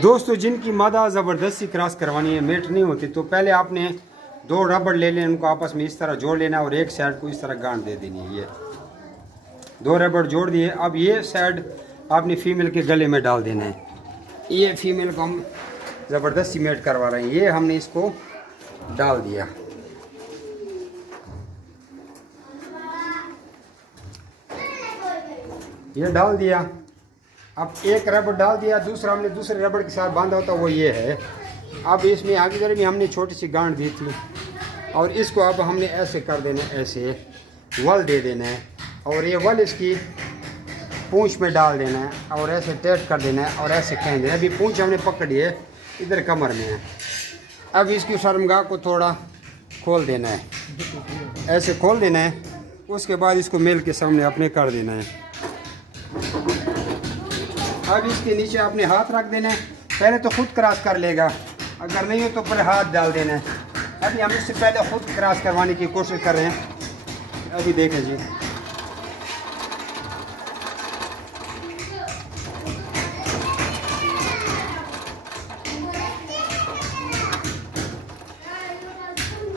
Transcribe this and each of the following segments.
दोस्तों जिनकी मादा ज़बरदस्ती क्रॉस करवानी है, मेट नहीं होती, तो पहले आपने 2 रबड़ ले लें, उनको आपस में इस तरह जोड़ लेना और एक साइड को इस तरह गांठ दे देनी है। ये 2 रबड़ जोड़ दिए। अब ये साइड आपने फीमेल के गले में डाल देना है। ये फीमेल को हम ज़बरदस्ती मेट करवा रहे हैं। ये हमने इसको डाल दिया। ये डाल दिया। अब एक रबड़ डाल दिया, दूसरा हमने दूसरे रबड़ के साथ बांधा होता वो ये है। अब इसमें आगे तरफ भी हमने छोटी सी गांठ दी थी और इसको अब हमने ऐसे कर देना है, ऐसे वल दे देना है और ये वल इसकी पूंछ में डाल देना है और ऐसे टाइट कर देना है और ऐसे कह देना है। अभी पूंछ हमने पकड़ी है, इधर कमर में है। अब इसकी शर्मगाह को थोड़ा खोल देना है, ऐसे खोल देना है। उसके बाद इसको मेल के सामने अपने कर देना है। अब इसके नीचे अपने हाथ रख देना है। पहले तो खुद क्रॉस कर लेगा, अगर नहीं हो तो फिर हाथ डाल देना है। अभी हम इससे पहले खुद क्रॉस करवाने की कोशिश कर रहे हैं। अभी देखें जी,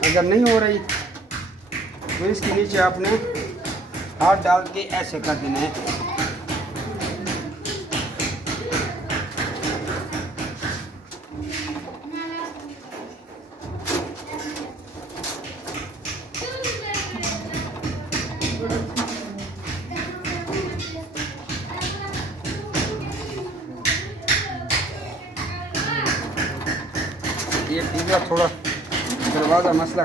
अगर नहीं हो रही तो इसके नीचे आपने हाथ डाल के ऐसे कर देना है। ये तीसरा थोड़ा दरवाज़ा मसला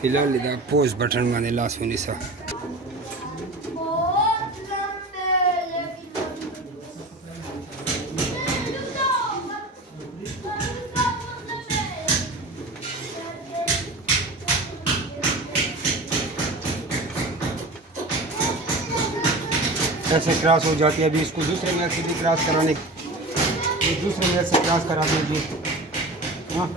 फिलहाल इधर पोस्ट बटन माने लास्ट होने सा ऐसे क्रॉस हो जाती है। अभी इसको दूसरे मेल से भी क्रॉस कराने, दूसरे मेल से क्रॉस करा दीजिए। हाँ,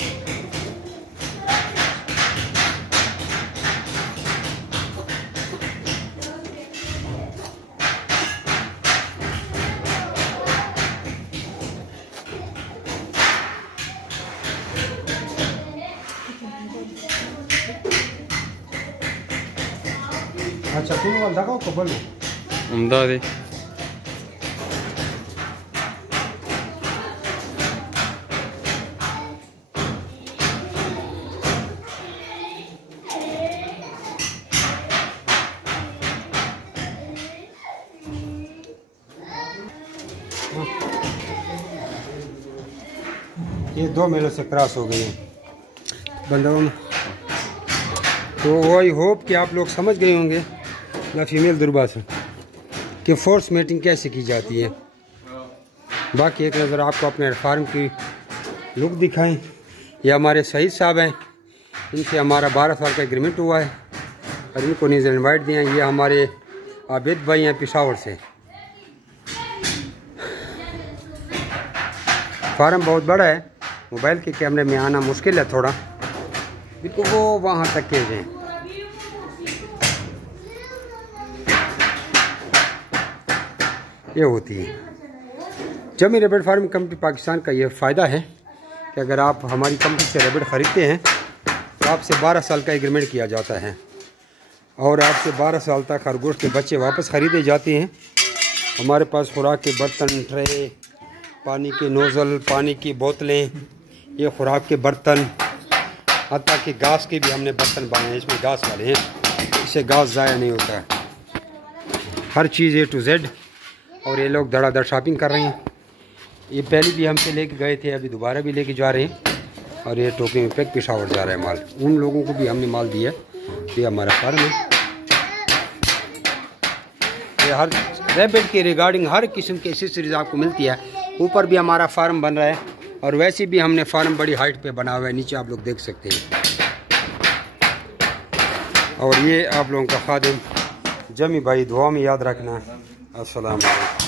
अच्छा तुम वाल दगाओ को बोलो उम्दा दे। ये 2 मेलों से क्रॉस हो गई है बंदों। तो आई होप कि आप लोग समझ गए होंगे ना फीमेल दुर्बास कि फोर्स मेटिंग कैसे की जाती है। बाकी एक नज़र आपको अपने फार्म की लुक दिखाएं। ये हमारे शहीद साहब हैं, इनसे हमारा 12 साल का एग्रीमेंट हुआ है और इनको नीचे इन्वाइट दिए हैं। ये हमारे आबिद भाई हैं पेशावर से। फार्म बहुत बड़ा है, मोबाइल के कैमरे में आना मुश्किल है थोड़ा, बिल्कुल वो वहाँ तक के हैं। ये होती है जमी रैबिट फार्मिंग कंपनी पाकिस्तान का। ये फ़ायदा है कि अगर आप हमारी कंपनी से रैबिट ख़रीदते हैं तो आपसे 12 साल का एग्रीमेंट किया जाता है और आपसे 12 साल तक खरगोश के बच्चे वापस ख़रीदे जाते हैं। हमारे पास खुराक के बर्तन, ट्रे, पानी के नोज़ल, पानी की बोतलें, ये खुराक के बर्तन, हत्ता कि घास के भी हमने बर्तन बनाए हैं। इसमें घास वाले हैं, इससे घास ज़ाया नहीं होता है। हर चीज़ A to Z। और ये लोग धड़ाधड़ शॉपिंग कर रहे हैं। ये पहले भी हमसे लेके गए थे, अभी दोबारा भी लेके जा रहे हैं और ये टोपी में पैक पेशावर जा रहा है माल। उन लोगों को भी हमने माल दिया। ये हमारा फार्म है। ये हर रैबिट के रिगार्डिंग हर किस्म की एक्सेसरीज आपको मिलती है। ऊपर भी हमारा फार्म बन रहा है और वैसे भी हमने फार्म बड़ी हाइट पे बना हुआ है, नीचे आप लोग देख सकते हैं। और ये आप लोगों का खादिम जमी भाई, दुआ में याद रखना। अस्सलाम वालेकुम।